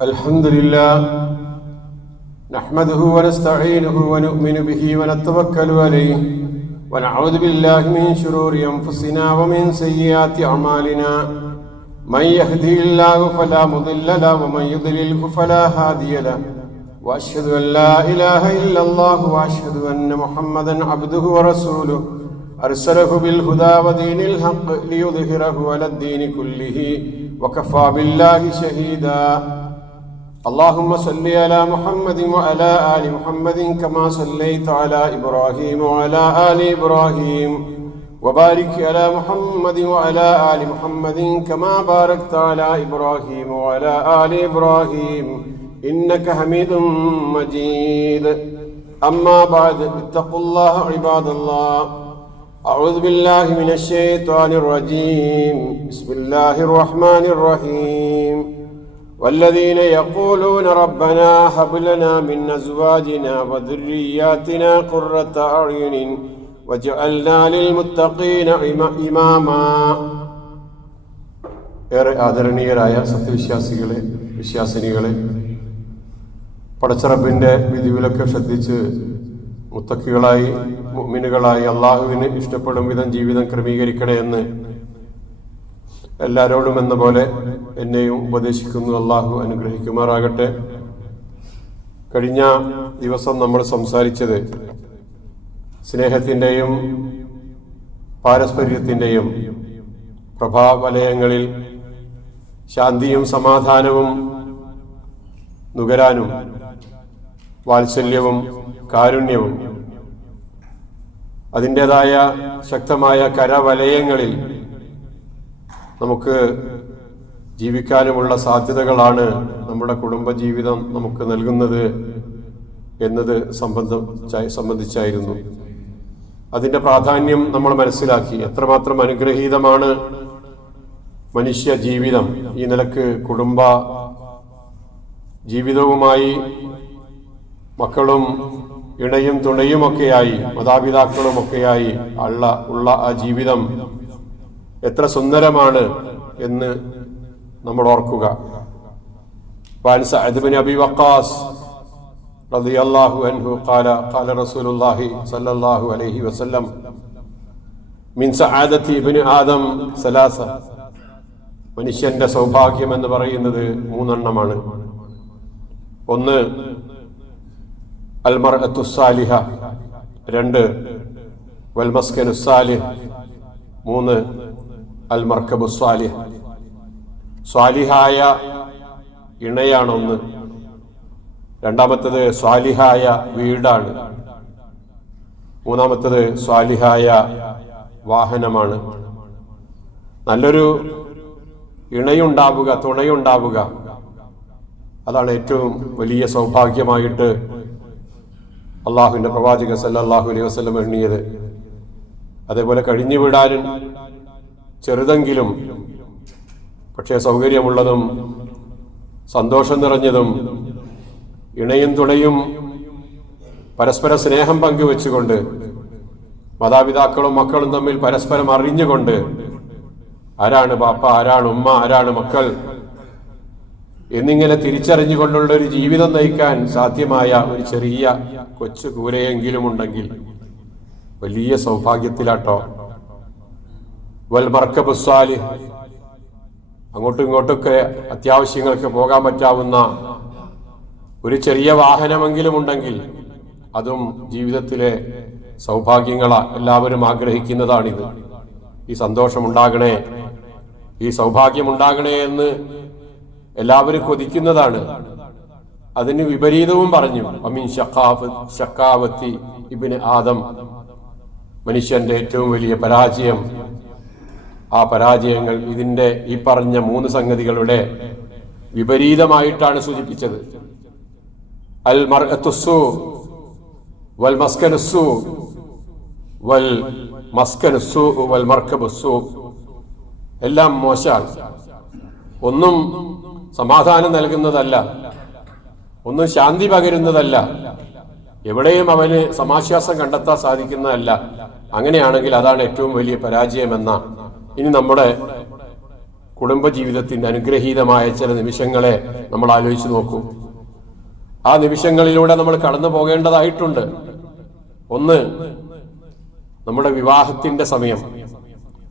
الحمد لله نحمده ونستعينه ونؤمن به ونتوكل عليه ونعوذ بالله من شرور أنفسنا ومن سيئات أعمالنا من يهده الله فلا مضل له ومن يضلله فلا هادي له وأشهد أن لا إله إلا الله وأشهد أن محمدا عبده ورسوله أرسله بالهدى ودين الحق ليظهره على الدين كله وكفى بالله شهيدا اللهم صل على محمد وعلى آل محمد كما صليت على إبراهيم وعلى آل إبراهيم وبارك على محمد وعلى آل محمد كما باركت على إبراهيم وعلى آل إبراهيم إنك حميد مجيد أما بعد اتقوا الله عباد الله أعوذ بالله من الشيطان الرجيم بسم الله الرحمن الرحيم والذين يقولون ربنا هب لنا من أزواجنا وذرياتنا قرة أعين وجعلنا للمتقين إماما ഏറെ ആദരണീയരായ സത്യവിശ്വാസികളെ വിശ്വാസിനികളെ, പടച്ചറബിന്റെ വിധിവിലൊക്കെ ശ്രദ്ധിച്ച് മുത്തക്കികളായി മുഅ്മിനുകളായി അള്ളാഹുവിന് ഇഷ്ടപ്പെടും വിധം ജീവിതം ക്രമീകരിക്കണേ എന്ന് എല്ലാവരോടും എന്ന പോലെ എന്നെയും ഉപദേശിക്കുന്നു. അള്ളാഹു അനുഗ്രഹിക്കുമാറാകട്ടെ. കഴിഞ്ഞ ദിവസം നമ്മൾ സംസാരിച്ചത് സ്നേഹത്തിൻ്റെയും പാരസ്പര്യത്തിൻ്റെയും പ്രഭാവലയങ്ങളിൽ ശാന്തിയും സമാധാനവും നുകരാനും വാത്സല്യവും കാരുണ്യവും അതിൻ്റെതായ ശക്തമായ കരവലയങ്ങളിൽ നമുക്ക് ജീവിക്കാനുമുള്ള സാധ്യതകളാണ് നമ്മുടെ കുടുംബജീവിതം നമുക്ക് നൽകുന്നത് എന്നത് സംബന്ധിച്ചായിരുന്നു. അതിൻ്റെ പ്രാധാന്യം നമ്മൾ മനസ്സിലാക്കി. എത്രമാത്രം അനുഗ്രഹീതമാണ് മനുഷ്യ ജീവിതം. ഈ നിലക്ക് കുടുംബ ജീവിതവുമായി മക്കളും ഇണയും തുണയുമൊക്കെയായി മാതാപിതാക്കളുമൊക്കെയായി ഉള്ള ആ ജീവിതം എത്ര സുന്ദരമാണ് എന്ന് നമ്മൾ ഓർക്കുക. وعن سعد بن أبي وقاص رضي الله عنه قال قال رسول الله صلى الله عليه وسلم من سعادة ابن آدم ثلاثة. മനുഷ്യന്റെ സൗഭാഗ്യം എന്ന് പറയുന്നത് മൂന്നെണ്ണമാണ്. ഒന്ന് അൽ മർഅത്തു സാലിഹ, രണ്ട് വൽ മസ്കനു സാലിഹ്, മൂന്ന് അൽ മർക്കബു സ്വാലിഹ്. സ്വാലിഹായ ഇണയാണ് ഒന്ന്. രണ്ടാമത്തത് സ്വാലിഹായ വീടാണ്. മൂന്നാമത്തത് സ്വാലിഹായ വാഹനമാണ്. നല്ലൊരു ഇണയുണ്ടാവുക, തുണയുണ്ടാവുക, അതാണ് ഏറ്റവും വലിയ സൗഭാഗ്യമായിട്ട് അള്ളാഹുവിന്റെ പ്രവാചകൻ സല്ലല്ലാഹു അലൈഹി വസല്ലം എണ്ണിയത്. അതേപോലെ കഴിഞ്ഞുവിടാനും ചെറുതെങ്കിലും പക്ഷേ സൗകര്യമുള്ളതും സന്തോഷം നിറഞ്ഞതും ഇണയും തുണയും പരസ്പര സ്നേഹം പങ്കുവെച്ചുകൊണ്ട് മാതാപിതാക്കളും മക്കളും തമ്മിൽ പരസ്പരം അറിഞ്ഞുകൊണ്ട് ആരാണ് ബാപ്പ, ആരാണ് ഉമ്മ, ആരാണ് മക്കൾ എന്നിങ്ങനെ തിരിച്ചറിഞ്ഞുകൊണ്ടുള്ള ഒരു ജീവിതം നയിക്കാൻ സാധ്യമായ ഒരു ചെറിയ കൊച്ചു കൂരയെങ്കിലും ഉണ്ടെങ്കിൽ വലിയ സൗഭാഗ്യത്തിലാട്ടോ. വൽ മർക്കബു സ്വാലിഹ്, അങ്ങോട്ടും ഇങ്ങോട്ടൊക്കെ അത്യാവശ്യങ്ങൾക്ക് പോകാൻ പറ്റാവുന്ന ഒരു ചെറിയ വാഹനമെങ്കിലും ഉണ്ടെങ്കിൽ അതും ജീവിതത്തിലെ സൗഭാഗ്യങ്ങളാ. എല്ലാവരും ആഗ്രഹിക്കുന്നതാണിത്. ഈ സന്തോഷമുണ്ടാകണേ, ഈ സൗഭാഗ്യമുണ്ടാകണേ എന്ന് എല്ലാവരും കൊതിക്കുന്നതാണ്. അതിന് വിപരീതവും പറഞ്ഞു. അമീൻ ശക്കാവത്തി ഇബ്നു ആദം, മനുഷ്യന്റെ ഏറ്റവും വലിയ പരാജയം, ആ പരാജയങ്ങൾ ഇതിന്റെ ഈ പറഞ്ഞ മൂന്ന് സംഗതികളുടെ വിപരീതമായിട്ടാണ് സൂചിപ്പിച്ചത്. അൽ മർഅത്തു സൂ വൽ മസ്കനു സൂ വൽ മസ്കനു സൂ വൽ മർക്കബു സൂ, എല്ലാം മോശമാണ്. ഒന്നും സമാധാനം നൽകുന്നതല്ല, ഒന്നും ശാന്തി പകരുന്നതല്ല, എവിടെയും അവന് സമാശ്വാസം കണ്ടെത്താൻ സാധിക്കുന്നതല്ല. അങ്ങനെയാണെങ്കിൽ അതാണ് ഏറ്റവും വലിയ പരാജയമെന്ന ഇനി നമ്മുടെ കുടുംബജീവിതത്തിന്റെ അനുഗ്രഹീതമായ ചില നിമിഷങ്ങളെ നമ്മൾ ആലോചിച്ച് നോക്കൂ. ആ നിമിഷങ്ങളിലൂടെ നമ്മൾ കടന്നു പോകേണ്ടതായിട്ടുണ്ട്. ഒന്ന്, നമ്മുടെ വിവാഹത്തിന്റെ സമയം,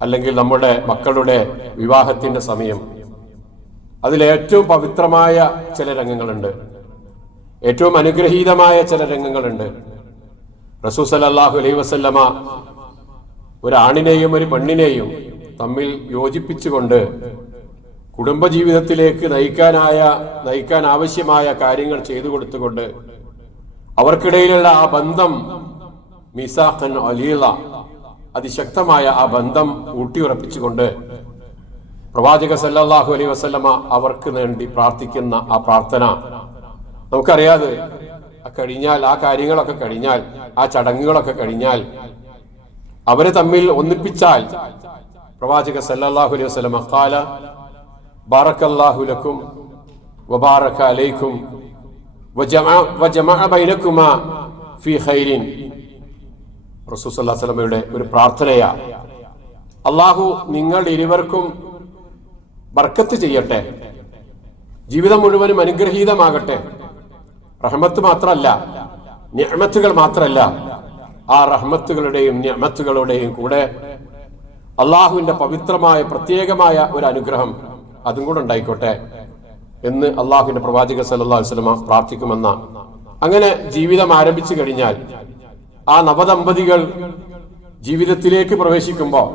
അല്ലെങ്കിൽ നമ്മുടെ മക്കളുടെ വിവാഹത്തിന്റെ സമയം. അതിലേറ്റവും പവിത്രമായ ചില രംഗങ്ങളുണ്ട്, ഏറ്റവും അനുഗ്രഹീതമായ ചില രംഗങ്ങളുണ്ട്. റസൂൽ സല്ലല്ലാഹു അലൈഹി വസല്ലമ ഒരാണിനെയും ഒരു പെണ്ണിനെയും തമ്മിൽ യോജിപ്പിച്ചുകൊണ്ട് കുടുംബജീവിതത്തിലേക്ക് നയിക്കാൻ ആവശ്യമായ കാര്യങ്ങൾ ചെയ്തു കൊടുത്തുകൊണ്ട് അവർക്കിടയിലുള്ള ആ ബന്ധം മീസാഖൻ അലീല, അതിശക്തമായ ആ ബന്ധം ഊട്ടിയുറപ്പിച്ചുകൊണ്ട് പ്രവാചക സല്ലല്ലാഹു അലൈഹി വസല്ലമ അവർക്ക് വേണ്ടി പ്രാർത്ഥിക്കുന്ന ആ പ്രാർത്ഥന നമുക്കറിയാതെ കഴിഞ്ഞാൽ, ആ കാര്യങ്ങളൊക്കെ കഴിഞ്ഞാൽ, ആ ചടങ്ങുകളൊക്കെ കഴിഞ്ഞാൽ, അവരെ തമ്മിൽ ഒന്നിപ്പിച്ചാൽ പ്രവാചക സല്ലല്ലാഹു അലൈഹി വസല്ലമ ഖാല ബാറക്കല്ലാഹു ലക്കും വബാറക അലൈക്കും വജമഅ ബൈനകുമാ ഫീ ഖൈരിൻ. റസൂൽ സല്ലല്ലാഹു അലൈഹി വസല്ലമയുടെ ഒരു പ്രാർത്ഥനയാ, അല്ലാഹു നിങ്ങൾ ഇരുവർക്കും ബർക്കത്ത് ചെയ്യട്ടെ, ജീവിതം മുഴുവനും അനുഗ്രഹീതമാകട്ടെ. റഹ്മത്ത് മാത്രമല്ല, നിഅമത്തുകൾ മാത്രമല്ല, ആ റഹ്മത്തുകളുടെയും നിഅമത്തുകളുടെയും കൂടെ അള്ളാഹുവിന്റെ പവിത്രമായ പ്രത്യേകമായ ഒരു അനുഗ്രഹം അതും കൂടെ ഉണ്ടായിക്കോട്ടെ എന്ന് അള്ളാഹുവിന്റെ പ്രവാചക സല്ലല്ലാഹു അലൈഹി വസല്ലം പ്രാർത്ഥിക്കുമെന്ന. അങ്ങനെ ജീവിതം ആരംഭിച്ചു കഴിഞ്ഞാൽ ആ നവദമ്പതികൾ ജീവിതത്തിലേക്ക് പ്രവേശിക്കുമ്പോൾ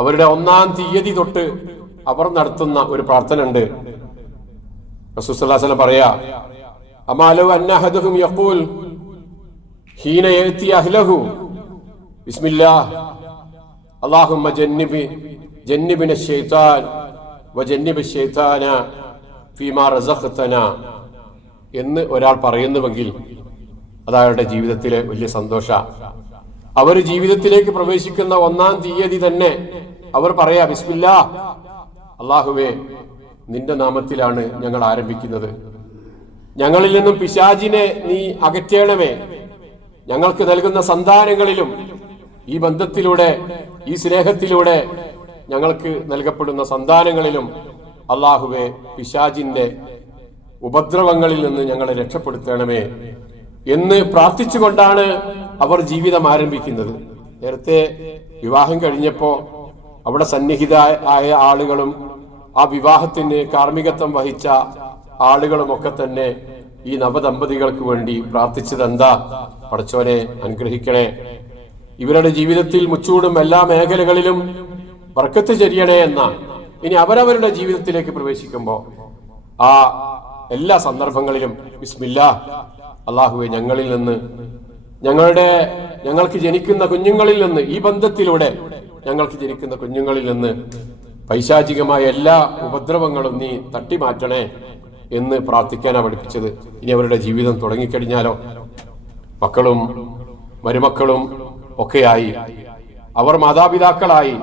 അവരുടെ 1-ാം തീയതി തൊട്ട് അവർ നടത്തുന്ന ഒരു പ്രാർത്ഥന ഉണ്ട്. റസൂൽ സല്ലല്ലാഹു അലൈഹി വസല്ലം പറയാ, അമാലു അന്നഹദുഹും യഖൂൽ ഹീന യഅതി അഹ്ലഹു ബിസ്മില്ലാഹ് അല്ലാഹുമ്മ ജന്നിബിന ശൈത്താൻ വജന്നിബ ശൈത്താന ഫീമാ റസഖ്തന എന്ന് ഒരാൾ പറയുന്നുവെങ്കിൽ അത് അയാളുടെ ജീവിതത്തിലെ വലിയ സന്തോഷ. അവർ ജീവിതത്തിലേക്ക് പ്രവേശിക്കുന്ന 1-ാം തീയതി തന്നെ അവർ പറയാ, ബിസ്മില്ലാഹ്, അല്ലാഹുവേ നിന്റെ നാമത്തിലാണ് ഞങ്ങൾ ആരംഭിക്കുന്നത്, ഞങ്ങളിൽ നിന്നും പിശാചിനെ നീ അകറ്റേണമേ, ഞങ്ങൾക്ക് നൽകുന്ന സന്താനങ്ങളിലും ഈ ബന്ധത്തിലൂടെ, ഈ സ്നേഹത്തിലൂടെ ഞങ്ങൾക്ക് നൽകപ്പെടുന്ന സന്താനങ്ങളിലും അല്ലാഹുവേ പിശാചിന്റെ ഉപദ്രവങ്ങളിൽ നിന്ന് ഞങ്ങളെ രക്ഷപ്പെടുത്തണമേ എന്ന് പ്രാർത്ഥിച്ചുകൊണ്ടാണ് അവർ ജീവിതം ആരംഭിക്കുന്നത്. നേരത്തെ വിവാഹം കഴിഞ്ഞപ്പോ അവിടെ സന്നിഹിതരായ ആളുകളും ആ വിവാഹത്തിന് കാർമ്മികത്വം വഹിച്ച ആളുകളുമൊക്കെ തന്നെ ഈ നവദമ്പതികൾക്ക് വേണ്ടി പ്രാർത്ഥിച്ചതെന്താ? പടച്ചോനെ അനുഗ്രഹിക്കണേ, ഇവരുടെ ജീവിതത്തിൽ മുച്ചൂടും എല്ലാ മേഖലകളിലും ബർക്കത്ത് ചൊരിയണേ എന്ന. ഇനി അവരവരുടെ ജീവിതത്തിലേക്ക് പ്രവേശിക്കുമ്പോൾ ആ എല്ലാ സന്ദർഭങ്ങളിലും ബിസ്മില്ലാഹ്, അല്ലാഹുവേ ഞങ്ങളിൽ നിന്ന്, ഞങ്ങൾക്ക് ജനിക്കുന്ന കുഞ്ഞുങ്ങളിൽ നിന്ന്, ഈ ബന്ധത്തിലൂടെ ഞങ്ങൾക്ക് ജനിക്കുന്ന കുഞ്ഞുങ്ങളിൽ നിന്ന് പൈശാചികമായ എല്ലാ ഉപദ്രവങ്ങളും നീ തട്ടിമാറ്റണേ എന്ന് പ്രാർത്ഥിക്കാനാണ് പഠിപ്പിച്ചത്. ഇനി അവരുടെ ജീവിതം തുടങ്ങിക്കഴിഞ്ഞാലോ, മക്കളും മരുമക്കളും ഒക്കെയായി, അവർ മാതാപിതാക്കളായി,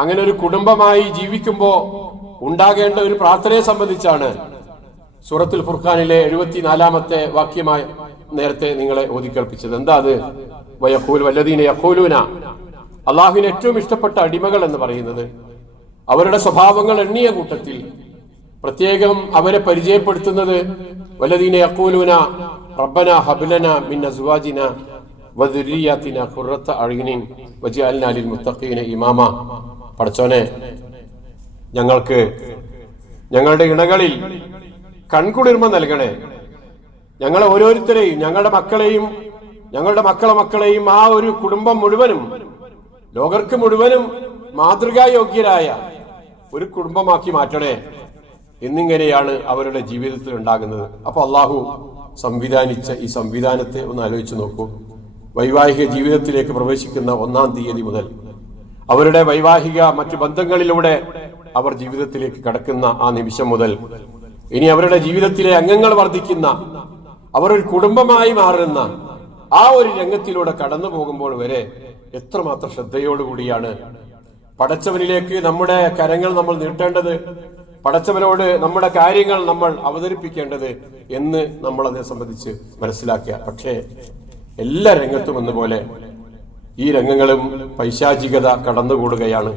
അങ്ങനെ ഒരു കുടുംബമായി ജീവിക്കുമ്പോ ഉണ്ടാകേണ്ട ഒരു പ്രാർത്ഥനയെ സംബന്ധിച്ചാണ് സൂറത്തുൽ ഫുർഖാനിലെ 74-ാമത്തെ വാക്യമായി നേരത്തെ നിങ്ങളെ ഓതിക്കേൾപ്പിച്ചത്. എന്താ അത്? വയഖൂൽ വല്ലദീന യഖൂലൂന, അള്ളാഹുവിന് ഏറ്റവും ഇഷ്ടപ്പെട്ട അടിമകൾ എന്ന് പറയുന്നത് അവരുടെ സ്വഭാവങ്ങൾ എണ്ണിയ കൂട്ടത്തിൽ പ്രത്യേകം അവരെ പരിചയപ്പെടുത്തുന്നത് വല്ലദീന യഖൂലൂന റബ്ബന ഹബ്ലന മിൻ അസ്വാജിന വദുരിയാതിന ഖുർറത അഅ്യുനിൻ വജഅൽനാ ലിൽ മുത്തഖീന ഇമാമ. പടച്ചോനെ, ഞങ്ങൾക്ക് ഞങ്ങളുടെ ഇണകളിൽ കൺകുളിർമ നൽകണേ, ഞങ്ങളെ ഓരോരുത്തരെയും, ഞങ്ങളുടെ മക്കളെയും ഞങ്ങളുടെ മക്കളെയും ആ ഒരു കുടുംബം മുഴുവനും, ലോകർക്ക് മുഴുവനും മാതൃകായോഗ്യരായ ഒരു കുടുംബമാക്കി മാറ്റണേ എന്നിങ്ങനെയാണ് അവരുടെ ജീവിതത്തിൽ ഉണ്ടാകുന്നത്. അപ്പൊ അള്ളാഹു സംവിധാനിച്ച ഈ സംവിധാനത്തെ ഒന്ന് ആലോചിച്ച് നോക്കൂ. വൈവാഹിക ജീവിതത്തിലേക്ക് പ്രവേശിക്കുന്ന 1-ാം തീയതി മുതൽ അവരുടെ വൈവാഹിക മറ്റു ബന്ധങ്ങളിലൂടെ അവർ ജീവിതത്തിലേക്ക് കടക്കുന്ന ആ നിമിഷം മുതൽ ഇനി അവരുടെ ജീവിതത്തിലെ അംഗങ്ങൾ വർദ്ധിക്കുന്ന, അവർ ഒരു കുടുംബമായി മാറുന്ന ആ ഒരു രംഗത്തിലൂടെ കടന്നു പോകുമ്പോൾ വരെ എത്രമാത്രം ശ്രദ്ധയോടുകൂടിയാണ് പടച്ചവനിലേക്ക് നമ്മുടെ കരങ്ങൾ നമ്മൾ നീട്ടേണ്ടത്, പടച്ചവനോട് നമ്മുടെ കാര്യങ്ങൾ നമ്മൾ അവതരിപ്പിക്കേണ്ടത് എന്ന് നമ്മൾ അതിനെ സംബന്ധിച്ച് മനസ്സിലാക്കുക. പക്ഷേ എല്ലാ രംഗത്തും എന്നപോലെ ഈ രംഗങ്ങളും പൈശാചികത കടന്നുകൂടുകയാണ്.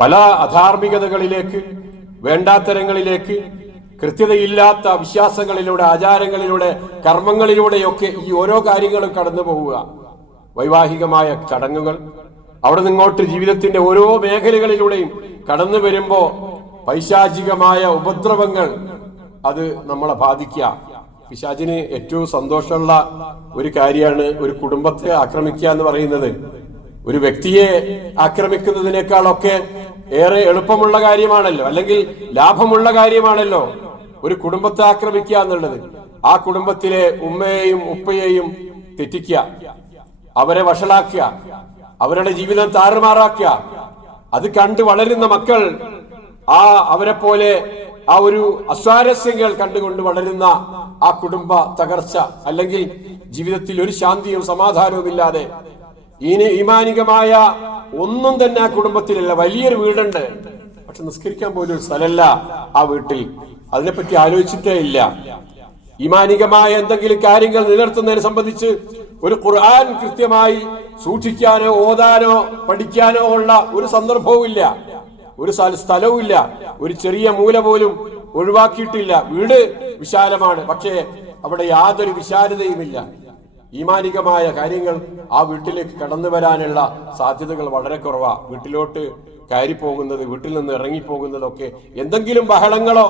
പല അധാർമികതകളിലേക്ക്, വേണ്ടാത്തരങ്ങളിലേക്ക്, കൃത്യതയില്ലാത്ത വിശ്വാസങ്ങളിലൂടെ, ആചാരങ്ങളിലൂടെ, കർമ്മങ്ങളിലൂടെയൊക്കെ ഈ ഓരോ കാര്യങ്ങളും കടന്നു പോവുക. വൈവാഹികമായ ചടങ്ങുകൾ, അവിടെ നിങ്ങോട്ട് ജീവിതത്തിന്റെ ഓരോ മേഖലകളിലൂടെയും കടന്നു വരുമ്പോ പൈശാചികമായ ഉപദ്രവങ്ങൾ അത് നമ്മളെ ബാധിക്കുക. പിശാചിന് ഏറ്റവും സന്തോഷമുള്ള ഒരു കാര്യമാണ് ഒരു കുടുംബത്തെ ആക്രമിക്കുക എന്ന് പറയുന്നത്. ഒരു വ്യക്തിയെ ആക്രമിക്കുന്നതിനേക്കാളൊക്കെ ഏറെ എളുപ്പമുള്ള കാര്യമാണല്ലോ, അല്ലെങ്കിൽ ലാഭമുള്ള കാര്യമാണല്ലോ ഒരു കുടുംബത്തെ ആക്രമിക്കുക എന്നുള്ളത്. ആ കുടുംബത്തിലെ ഉമ്മയെയും ഉപ്പയെയും തെറ്റിക്കുക, അവരെ വഷളാക്കുക, അവരുടെ ജീവിതം താറുമാറാക്കുക. അത് കണ്ട് വളരുന്ന മക്കൾ അവരെ പോലെ ആ ഒരു അസ്വാരസ്യങ്ങൾ കണ്ടുകൊണ്ട് വളരുന്ന ആ കുടുംബ തകർച്ച, അല്ലെങ്കിൽ ജീവിതത്തിൽ ഒരു ശാന്തിയും സമാധാനവും ഇല്ലാതെ ഈമാനികമായ ഒന്നും തന്നെ ആ കുടുംബത്തിലല്ല. വലിയൊരു വീടുണ്ട്, പക്ഷെ നിസ്കരിക്കാൻ പോലും ഒരു സ്ഥലമല്ല ആ വീട്ടിൽ. അതിനെപ്പറ്റി ആലോചിച്ചിട്ടേ ഇല്ല. ഈമാനികമായ എന്തെങ്കിലും കാര്യങ്ങൾ നിലനിർത്തുന്നതിനെ സംബന്ധിച്ച് ഒരു ഖുർആൻ കൃത്യമായി സൂക്ഷിക്കാനോ ഓതാനോ പഠിക്കാനോ ഉള്ള ഒരു സന്ദർഭവും ഇല്ല, ഒരു സ്ഥലവും ഇല്ല, ഒരു ചെറിയ മൂല പോലും ഒഴിവാക്കിയിട്ടില്ല. വീട് വിശാലമാണ്, പക്ഷേ അവിടെ യാതൊരു വിശാലതയുമില്ല. ഈമാനികമായ കാര്യങ്ങൾ ആ വീട്ടിലേക്ക് കടന്നു വരാനുള്ള സാധ്യതകൾ വളരെ കുറവാ. വീട്ടിലോട്ട് കയറി പോകുന്നത്, വീട്ടിൽ നിന്ന് ഇറങ്ങിപ്പോകുന്നതൊക്കെ എന്തെങ്കിലും ബഹളങ്ങളോ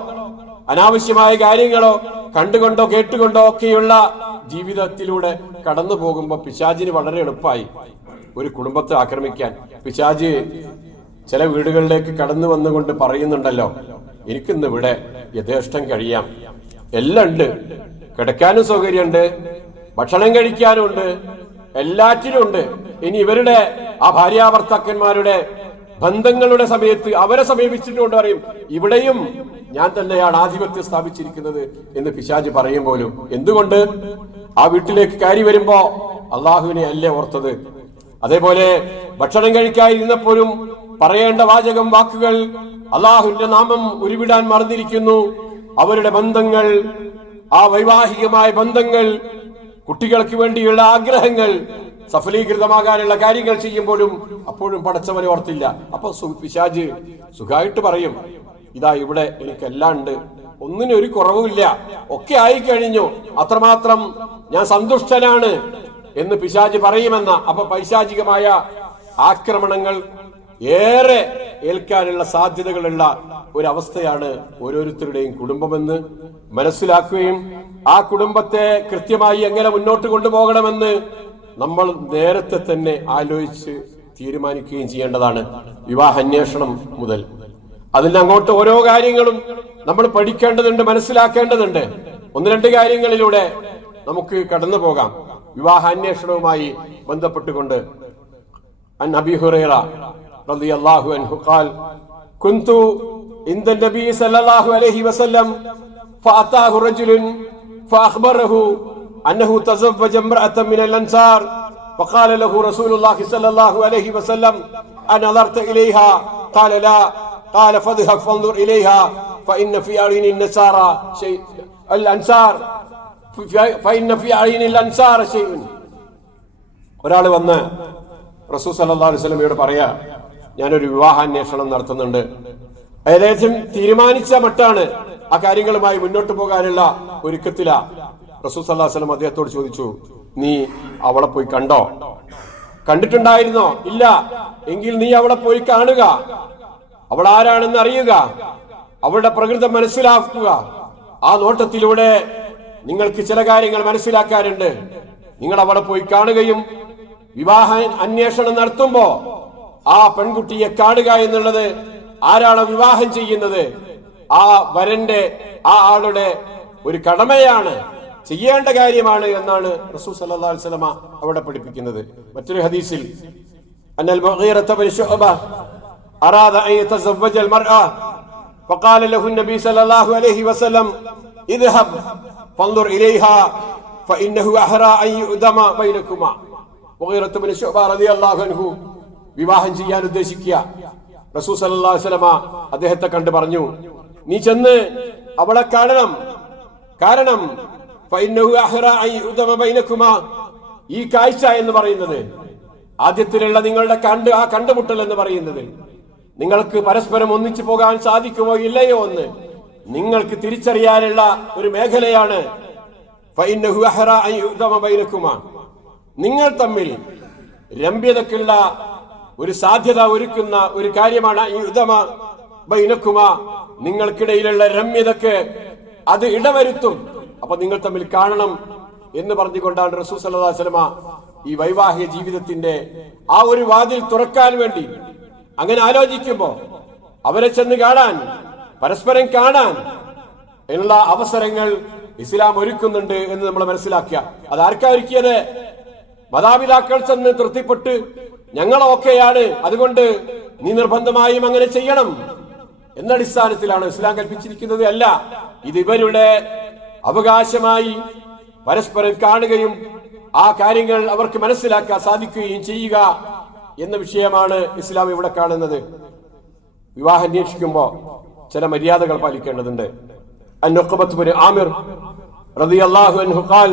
അനാവശ്യമായ കാര്യങ്ങളോ കണ്ടുകൊണ്ടോ കേട്ടുകൊണ്ടോ ഒക്കെയുള്ള ജീവിതത്തിലൂടെ കടന്നു പോകുമ്പോൾ പിശാചിന് വളരെ എളുപ്പമായി ഒരു കുടുംബത്തെ ആക്രമിക്കാൻ. പിശാച് ചില വീടുകളിലേക്ക് കടന്നു വന്നുകൊണ്ട് പറയുന്നുണ്ടല്ലോ, എനിക്കിന്ന് ഇവിടെ യഥേഷ്ടം കഴിയാം, എല്ലാം ഉണ്ട്, കിടക്കാനും സൗകര്യമുണ്ട്, ഭക്ഷണം കഴിക്കാനും ഉണ്ട്, എല്ലാറ്റിനും ഉണ്ട്. ഇനി ഇവരുടെ ആ ഭാര്യാഭർത്താക്കന്മാരുടെ ബന്ധങ്ങളുടെ സമയത്ത് അവരെ സമീപിച്ചിട്ടുകൊണ്ട് പറയും, ഇവിടെയും ഞാൻ തന്നെയാണ് ആധിപത്യം സ്ഥാപിച്ചിരിക്കുന്നത് എന്ന് പിശാച് പറയും പോലും. എന്തുകൊണ്ട്? ആ വീട്ടിലേക്ക് കയറി വരുമ്പോ അള്ളാഹുവിനെ അല്ലേ ഓർത്തത്. അതേപോലെ ഭക്ഷണം കഴിക്കാതിരുന്നപ്പോഴും പറയേണ്ട വാക്കുകൾ അള്ളാഹുവിന്റെ നാമം ഉരുവിടാൻ മറന്നിരിക്കുന്നു. അവരുടെ ബന്ധങ്ങൾ, ആ വൈവാഹികമായ ബന്ധങ്ങൾ, കുട്ടികൾക്ക് വേണ്ടിയുള്ള ആഗ്രഹങ്ങൾ സഫലീകൃതമാകാനുള്ള കാര്യങ്ങൾ ചെയ്യുമ്പോഴും അപ്പോഴും പടച്ചവനെ ഓർത്തില്ല. അപ്പൊ പിശാച് സുഖമായിട്ട് പറയും, ഇതാ ഇവിടെ എനിക്കെല്ലാം ഉണ്ട്, ഒന്നിനും ഒരു കുറവുമില്ല, ഒക്കെ ആയിക്കഴിഞ്ഞു, അത്രമാത്രം ഞാൻ സന്തുഷ്ടനാണ് എന്ന് പിശാച് പറയുമെന്ന. അപ്പൊ പൈശാചികമായ ആക്രമണങ്ങൾ ഏറെ ഏൽക്കാനുള്ള സാധ്യതകളുള്ള ഒരവസ്ഥയാണ് ഓരോരുത്തരുടെയും കുടുംബമെന്ന് മനസ്സിലാക്കുകയും ആ കുടുംബത്തെ കൃത്യമായി എങ്ങനെ മുന്നോട്ട് കൊണ്ടുപോകണമെന്ന് നമ്മൾ നേരത്തെ തന്നെ ആലോചിച്ച് തീരുമാനിക്കുകയും ചെയ്യേണ്ടതാണ്. വിവാഹാന്വേഷണം മുതൽ അതിൽ അങ്ങോട്ട് ഓരോ കാര്യങ്ങളും നമ്മൾ പഠിക്കേണ്ടതുണ്ട്, മനസ്സിലാക്കേണ്ടതുണ്ട്. ഒന്ന് രണ്ട് കാര്യങ്ങളിലൂടെ നമുക്ക് കടന്നു പോകാം. വിവാഹാന്വേഷണവുമായി ബന്ധപ്പെട്ടുകൊണ്ട് അൻ അബീ ഹുറൈറ റളിയല്ലാഹു അൻഹു ഖാൽ കുന്തു ഇൻദ നബി സല്ലല്ലാഹു അലൈഹി വസല്ലം ഫഅതാഹു റജുലുൻ ഫഅഖ്ബറഹു അന്നഹു തസവ്വജ ഇംറഅതൻ മിനൽ അൻസാർ فقال له رسول الله صلى الله عليه وسلم أنظرت إليها قال لا قال فاذهب فانظر إليها فإن في أعين النصارى شيء الأنصار فإن في أعين الأنصار شيء. ഒരാൾ വന്ന് റസൂൽ സല്ലല്ലാഹു അലൈഹി വസല്ലമയോട് പറയാ, ഞാനൊരു വിവാഹാന്വേഷണം നടത്തുന്നുണ്ട്. ഏകദേശം തീരുമാനിച്ച മട്ടാണ്, ആ കാര്യങ്ങളുമായി മുന്നോട്ട് പോകാനുള്ള ഒരുക്കത്തിലാ. റസൂൽ സല്ലല്ലാഹു അലൈഹി വസല്ലം അദ്ദേഹത്തോട് ചോദിച്ചു, നീ അവളെ പോയി കണ്ടോ? കണ്ടിട്ടുണ്ടായിരുന്നോ? ഇല്ല. എങ്കിൽ നീ അവളെ പോയി കാണുക, അവൾ ആരാണെന്ന് അറിയുക, അവളുടെ പ്രകൃതം മനസ്സിലാക്കുക. ആ നോട്ടത്തിലൂടെ നിങ്ങൾക്ക് ചില കാര്യങ്ങൾ മനസ്സിലാക്കാനുണ്ട്. നിങ്ങൾ അവളെ പോയി കാണുകയും വിവാഹ അന്വേഷണം നടത്തുമ്പോ ആ പെൺകുട്ടിയെ കാണുക എന്നുള്ളത് ആരാണ് വിവാഹം ചെയ്യുന്നത്, ആ വരന്റെ, ആ ആളുടെ ഒരു കടമയാണ്, ചെയ്യേണ്ട കാര്യമാണ് എന്നാണ് റസൂൽ സല്ലല്ലാഹു അലൈഹി വസല്ലം അവിടെ പഠിപ്പിക്കുന്നത്. മറ്റൊരു ഹദീസിൽ അന്നൽ മുഗീറത ബിൻ ശുഅബ അറാദ അൻ യതസവ്വജ അൽമർഅ ഫഖാല ലഹു നബി സല്ലല്ലാഹു അലൈഹി വസല്ലം ഇദ്ഹബ് ഫൻദുർ ഇലൈഹാ ഫഇന്നഹു അഹ്റാ അൻ യുദമ ബൈനകുമാ. മുഗീറത ബിൻ ശുഅബ റളിയല്ലാഹു അൻഹു വിവാഹം ചെയ്യാൻ ഉദ്ദേശിക്കുക. റസൂൽ സല്ലല്ലാഹു അലൈഹി വസല്ലം അദ്ദേഹത്തെ കണ്ടു പറഞ്ഞു, നീ ചെന്ന് അവളെ കാണണം, കാരണം ഈ കാഴ്ച എന്ന് പറയുന്നത്, ആദ്യത്തിലുള്ള നിങ്ങളുടെ ആ കണ്ടുമുട്ടൽ എന്ന് പറയുന്നത് നിങ്ങൾക്ക് പരസ്പരം ഒന്നിച്ചു പോകാൻ സാധിക്കുമോ ഇല്ലയോ എന്ന് നിങ്ങൾക്ക് തിരിച്ചറിയാനുള്ള ഒരു മേഖലയാണ്. നിങ്ങൾ തമ്മിൽ രമ്യതക്കുള്ള ഒരു സാധ്യത ഒരുക്കുന്ന ഒരു കാര്യമാണ് നിങ്ങൾക്കിടയിലുള്ള രമ്യതക്ക് അത് ഇടവരുത്തും. അപ്പൊ നിങ്ങൾ തമ്മിൽ കാണണം എന്ന് പറഞ്ഞുകൊണ്ടാണ് റസൂൽ സല്ലല്ലാഹു അലൈഹി വസല്ലമ ഈ വൈവാഹിക ജീവിതത്തിന്റെ ആ ഒരു വാതിൽ തുറക്കാൻ വേണ്ടി അങ്ങനെ ആലോചിക്കുമ്പോ അവരെ ചെന്ന് കാണാൻ, പരസ്പരം കാണാൻ എന്നുള്ള അവസരങ്ങൾ ഇസ്ലാം ഒരുക്കുന്നുണ്ട് എന്ന് നമ്മൾ മനസ്സിലാക്കുക. അതാർക്കാ ഒരുക്കിയത്? മാതാപിതാക്കൾ ചെന്ന് തൃപ്തിപ്പെട്ട് ഞങ്ങളൊക്കെയാണ്, അതുകൊണ്ട് നീ നിർബന്ധമായും അങ്ങനെ ചെയ്യണം എന്ന അടിസ്ഥാനത്തിലാണ് ഇസ്ലാം കൽപ്പിച്ചിരിക്കുന്നത്. അല്ല, ഇത് ഇവരുടെ അവകാശമായി പരസ്പരം കാണുകയും ആ കാര്യങ്ങൾ അവർക്ക് മനസ്സിലാക്കാൻ സാധിക്കുകയും ചെയ്യുക എന്ന വിഷയമാണ് ഇസ്ലാം ഇവിടെ കാണുന്നത്. വിവാഹം അന്വേഷിക്കുമ്പോ ചില മര്യാദകൾ പാലിക്കേണ്ടതുണ്ട്. അൻ-ഉഖബത്ത് ബിൻ ആമിർ റളിയല്ലാഹു അൻഹു ഖാൽ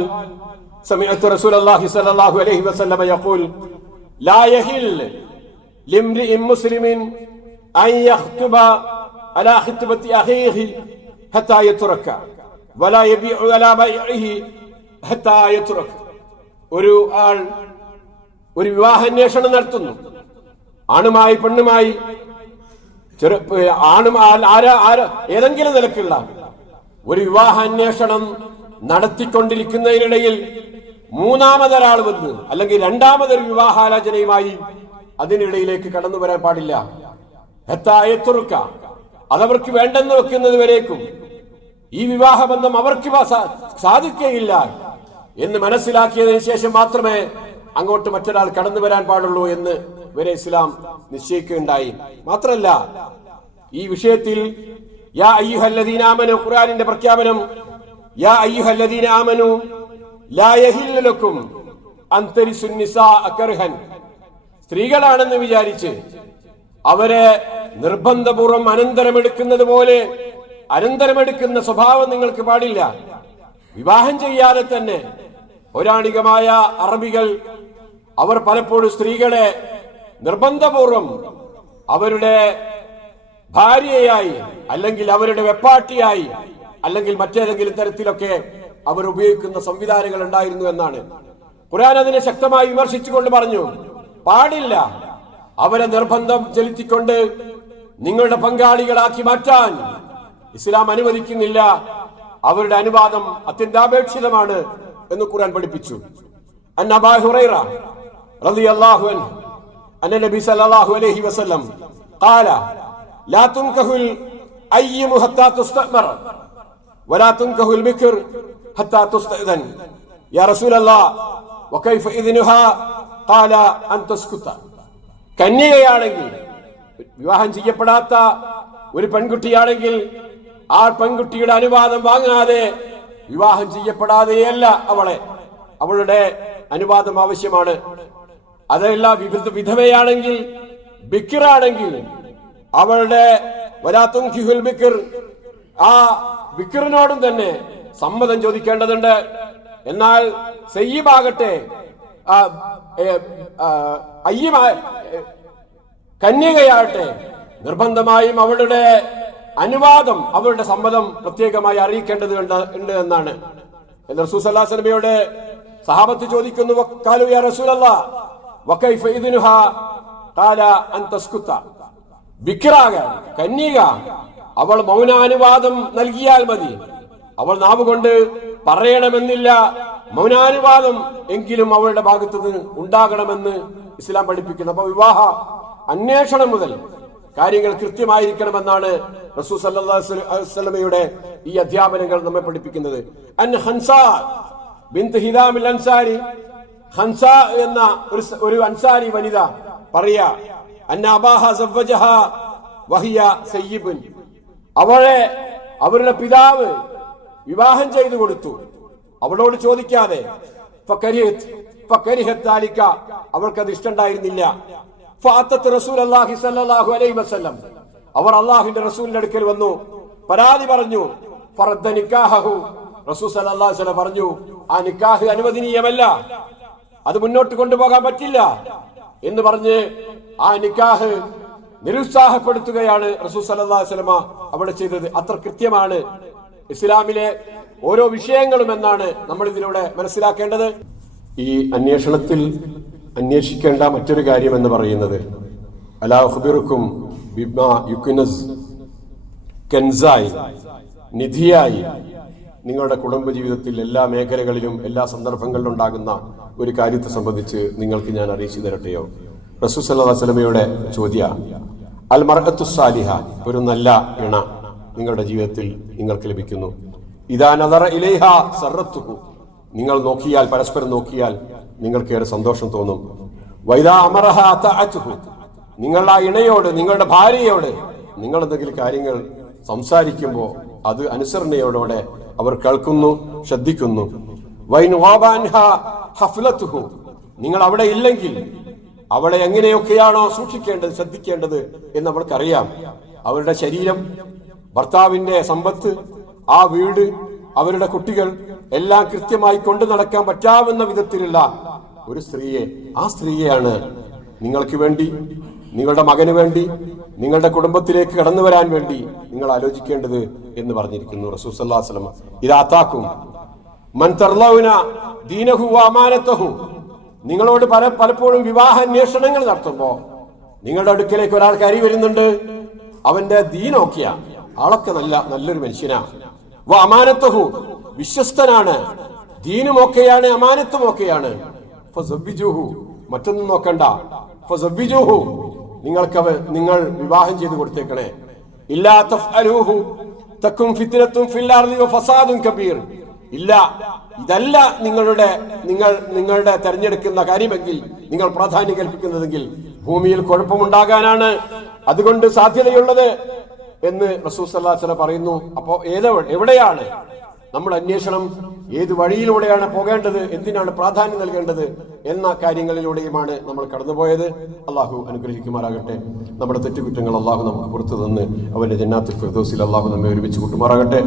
സമിഅതു റസൂലല്ലാഹി സ്വല്ലല്ലാഹു അലൈഹി വസല്ലം യഖൂൽ ലാ യഹിൽ ലിംറിഇൻ മുസ്ലിമിൻ അൻ യഖ്തുബ അലാ ഖിത്ബത്തി അഖീഹി ഹത്താ യത്റക വലാ യബീഉ അലാ ബൈഇഹി ഹത്താ യത്റക. ഒരു ആൾ ഒരു വിവാഹാന്വേഷണം നടത്തുന്നു. ആണുമായി പെണ്ണുമായി ഏതെങ്കിലും നിലക്കുള്ള ഒരു വിവാഹാന്വേഷണം നടത്തിക്കൊണ്ടിരിക്കുന്നതിനിടയിൽ മൂന്നാമതൊരാൾ വന്ന് അല്ലെങ്കിൽ രണ്ടാമതൊരു വിവാഹാലോചനയുമായി അതിനിടയിലേക്ക് കടന്നു വരാൻ പാടില്ല. ഹത്തായത്തുറുക്ക, അതവർക്ക് വേണ്ടെന്ന് വെക്കുന്നത് വരേക്കും ഈ വിവാഹബന്ധം അവർക്ക് സാധിക്കുകയില്ല എന്ന് മനസ്സിലാക്കിയതിനു ശേഷം മാത്രമേ അങ്ങോട്ട് മറ്റൊരാൾ കടന്നു വരാൻ പാടുള്ളൂ എന്ന് വരെ ഇസ്ലാം നിശ്ചയിക്കുകയുണ്ടായി. മാത്രല്ല, ഈ വിഷയത്തിൽ യാ അയ്യുഹല്ലദീന ആമനു, ഖുർആനിന്റെ പ്രഖ്യാപനം, യാ അയ്യുഹല്ലദീന ആമനു ലാ യഹില്ലു ലക്കും അൻ തരിസുൻ നിസാഅ കർഹൻ. സ്ത്രീകളാണെന്ന് വിചാരിച്ച് അവരെ നിർബന്ധപൂർവം അനന്തരമെടുക്കുന്നത് പോലെ അനന്തരമെടുക്കുന്ന സ്വഭാവം നിങ്ങൾക്ക് പാടില്ല. വിവാഹം ചെയ്യാതെ തന്നെ പൗരാണികമായ അറബികൾ അവർ പലപ്പോഴും സ്ത്രീകളെ നിർബന്ധപൂർവം അവരുടെ ഭാര്യയായി അല്ലെങ്കിൽ അവരുടെ വെപ്പാട്ടിയായി അല്ലെങ്കിൽ മറ്റേതെങ്കിലും തരത്തിലൊക്കെ അവർ ഉപയോഗിക്കുന്ന സംവിധാനങ്ങൾ ഉണ്ടായിരുന്നു എന്നാണ്. ഖുർആൻ അതിനെ ശക്തമായി വിമർശിച്ചുകൊണ്ട് പറഞ്ഞു, പാടില്ല. അവരെ നിർബന്ധം ചെലുത്തിക്കൊണ്ട് നിങ്ങളുടെ പങ്കാളികളാക്കി മാറ്റാൻ ഇസ്ലാം അനുവദിക്കുന്നില്ല. അവരുടെ അനുവാദം അത്യന്താപേക്ഷിതമാണ് എന്ന് ഖുർആൻ പഠിപ്പിച്ചു. അൻ അബൂ ഹുറൈറ റളിയല്ലാഹു അൻഹു അന്ന നബി സല്ലല്ലാഹു അലൈഹി വസല്ലം ഖാല ലാ തുൻകഹുൽ അയ്യിമു ഹത്താ തുസ്തമർ വലാ തുൻകഹുൽ ബിക്ർ ഹത്താ തുസ്തഅദൻ. യാ റസൂലല്ലാഹ് വകൈഫ ഇദ്നുഹാ ഖാല അൻ തസ്കുത. കന്യകയാണെങ്കിൽ, വിവാഹം ചെയ്യപ്പെടാത്ത ഒരു പെൺകുട്ടിയാണെങ്കിൽ ആ പെൺകുട്ടിയുടെ അനുവാദം വാങ്ങാതെ വിവാഹം ചെയ്യപ്പെടാതെയല്ല അവളുടെ അനുവാദം ആവശ്യമാണ്. അതല്ല, വിധവയാണെങ്കിൽ, ബിക്റാണെങ്കിൽ അവളുടെ വലാത്തുൻകിഹുൽ ബിക്ർ, ആ ബിക്റിനോടും തന്നെ സമ്മതം ചോദിക്കേണ്ടതുണ്ട്. എന്നാൽ സയ്യിബാകട്ടെ, കന്യകയാകട്ടെ നിർബന്ധമായും അവളുടെ അനുവാദം, അവരുടെ സമ്മതം പ്രത്യേകമായി അറിയിക്കേണ്ടതുണ്ട് എന്നാണ്. റസൂൽ സല്ലല്ലാഹു അലൈഹി വസല്ലമയോട് സഹാബത്ത് ചോദിക്കുന്നു, ഖാലു യാ റസൂലല്ലാഹ് വകൈഫ ഇദ്നുഹാ ഖാല അൻ തസ്കുത. ബിക്റാക, കന്യക, അവൾ മൗനാനുവാദം നൽകിയാൽ മതി. അവൾ നാവുകൊണ്ട് പറയണമെന്നില്ല, മൗനാനുവാദം എങ്കിലും അവളുടെ ഭാഗത്തു നിന്ന് ഉണ്ടാകണമെന്ന് ഇസ്ലാം പഠിപ്പിക്കുന്നു. അപ്പൊ വിവാഹ അന്വേഷണം മുതൽ കാര്യങ്ങൾ കൃത്യമായിരിക്കണമെന്നാണ് റസൂൽ സല്ലല്ലാഹു അലൈഹി വസല്ലമയുടെ ഈ അധ്യാപനങ്ങൾ നമ്മെ പഠിപ്പിക്കുന്നത്. അൻ ഹൻസാ ബിൻത് ഹിദാമിൽ അൻസാരി, ഹൻസ എന്ന ഒരു അൻസാരി വനിത പറയാ, അന്ന അബാഹ സവ്വജഹ വഹിയ സയ്യിബുൻ. അവരുടെ പിതാവ് വിവാഹം ചെയ്തു കൊടുത്തു, അവളോട് ചോദിക്കാതെ. അവൾക്കത് ഇഷ്ടണ്ടായിരുന്നില്ല. അവർ അള്ളാഹുവിന്റെ റസൂലിന്റെ അടുക്കൽ വന്നു, പരാതി പറഞ്ഞു. റസൂൽ സല്ലല്ലാഹു അലൈഹി വസല്ലം പറഞ്ഞു, ആ നിക്കാഹ് അനുവദനീയമല്ല, അത് മുന്നോട്ട് കൊണ്ടുപോകാൻ പറ്റില്ല എന്ന് പറഞ്ഞ് ആ നിക്കാഹ് നിരുത്സാഹപ്പെടുത്തുകയാണ് റസൂൽ സല്ലല്ലാഹു അലൈഹി വസല്ലമ അവിടെ ചെയ്തത്. അത്ര കൃത്യമാണ് ഇസ്ലാമിലെ ഓരോ വിഷയങ്ങളും എന്നാണ് നമ്മൾ ഇതിലൂടെ മനസ്സിലാക്കേണ്ടത്. ഈ അന്വേഷണത്തിൽ അന്വേഷിക്കേണ്ട മറ്റൊരു കാര്യം എന്ന് പറയുന്നത് അലാ ഖുബിറുക്കും ബിമാ യുക്നസ് കൻസായി, നിധിയായി നിങ്ങളുടെ കുടുംബജീവിതത്തിൽ എല്ലാ മേഖലകളിലും എല്ലാ സന്ദർഭങ്ങളിലും ഉണ്ടാകുന്ന ഒരു കാര്യത്തെ സംബന്ധിച്ച് നിങ്ങൾക്ക് ഞാൻ അറിയിച്ചു തരട്ടെയോ? റസൂൽ സല്ലല്ലാഹു അലൈഹി വസല്ലമയുടെ ചോദ്യം, അൽ മർഅത്തു സാലിഹ, ഒരു നല്ല ഇണ നിങ്ങളുടെ ജീവിതത്തിൽ നിങ്ങൾക്ക് ലഭിക്കുന്നു. ഇദാ നദറ ഇലൈഹാ സറത്തുഹു, നിങ്ങൾ നോക്കിയാൽ, പരസ്പരം നോക്കിയാൽ നിങ്ങൾക്ക് ഏറെ സന്തോഷം തോന്നും. വൈദാ അമറഹാ തഅതുഹു, നിങ്ങൾ ആ ഇണയോട്, നിങ്ങളുടെ ഭാര്യയോട് നിങ്ങൾ എന്തെങ്കിലും കാര്യങ്ങൾ സംസാരിക്കുമ്പോൾ അത് അനുസരണയോടെ അവർ കേൾക്കുന്നു, ശ്രദ്ധിക്കുന്നു. വൈൻ വാബാൻഹാ ഹഫ്ലതുഹു, നിങ്ങൾ അവിടെ ഇല്ലെങ്കിൽ അവളെ എങ്ങനെയൊക്കെയാണോ സൂക്ഷിക്കേണ്ടത്, ശ്രദ്ധിക്കേണ്ടത് എന്ന് അവർക്കറിയാം. അവരുടെ ശരീരം, ഭർത്താവിന്റെ സമ്പത്ത്, ആ വീട്, അവരുടെ കുട്ടികൾ എല്ലാം കൃത്യമായി കൊണ്ടു നടക്കാൻ പറ്റാവുന്ന വിധത്തിലുള്ള ഒരു സ്ത്രീയെ, ആ സ്ത്രീയെയാണ് നിങ്ങൾക്ക് വേണ്ടി, നിങ്ങളുടെ മകന് വേണ്ടി, നിങ്ങളുടെ കുടുംബത്തിലേക്ക് കടന്നു വരാൻ വേണ്ടി നിങ്ങൾ ആലോചിക്കേണ്ടത് എന്ന് പറഞ്ഞിരിക്കുന്നു റസൂൽ സല്ലല്ലാഹു അലൈഹി വസല്ലം. ഇദാതാകും മൻ തർലൗന ദീനഹു വഅമാനതഹു, നിങ്ങളോട് പലപ്പോഴും വിവാഹാന്വേഷണങ്ങൾ നടത്തുമ്പോ നിങ്ങളുടെ അടുക്കലേക്ക് ഒരാൾ കയറി വരുന്നുണ്ട്. അവന്റെ ദീനോക്കിയ ആളൊക്കെ നല്ലൊരു മനുഷ്യനാ, അമാനത്തഹു, വിശ്വസ്തനാണ്, ദീനുമൊക്കെയാണ്, അമാനത്തുമൊക്കെയാണ്. ഫസവ്വിജൂഹു, മറ്റൊന്നും നോക്കണ്ട, ഫസവ്വിജൂഹു, നിങ്ങൾ വിവാഹം ചെയ്ത് കൊടുത്തേക്കണേ. ഇല്ലാ തഫ്അലൂഹു തകും ഫിത്നത്തുൻ ഫിൽ അർളി വഫസാദുൻ കബീർ, ഇല്ല, ഇതല്ല നിങ്ങളുടെ തെരഞ്ഞെടുക്കുന്ന കാര്യമെങ്കിൽ, നിങ്ങൾ പ്രാധാന്യം കൽപ്പിക്കുന്നതെങ്കിൽ ഭൂമിയിൽ കുഴപ്പമുണ്ടാകാനാണ് അതുകൊണ്ട് സാധ്യതയുള്ളത് എന്ന് റസൂൽ സല്ലല്ലാഹു അലൈഹി വസല്ലം പറയുന്നു. അപ്പോ എവിടെയാണ് നമ്മൾ അന്വേഷണം, ഏത് വഴിയിലൂടെയാണ് പോകേണ്ടത്, എന്തിനാണ് പ്രാധാന്യം നൽകേണ്ടത് എന്ന കാര്യങ്ങളിലൂടെയുമാണ് നമ്മൾ കടന്നുപോയത്. അള്ളാഹു അനുഗ്രഹിക്കുമാറാകട്ടെ. നമ്മുടെ തെറ്റുകുറ്റങ്ങൾ അള്ളാഹു നമുക്ക് പുറത്തു തന്ന് അവന്റെ ജന്നാത്തുൽ ഫിർദൗസിൽ അള്ളാഹു നമ്മെ ഒരുമിച്ച് കൂട്ടുമാറാകട്ടെ.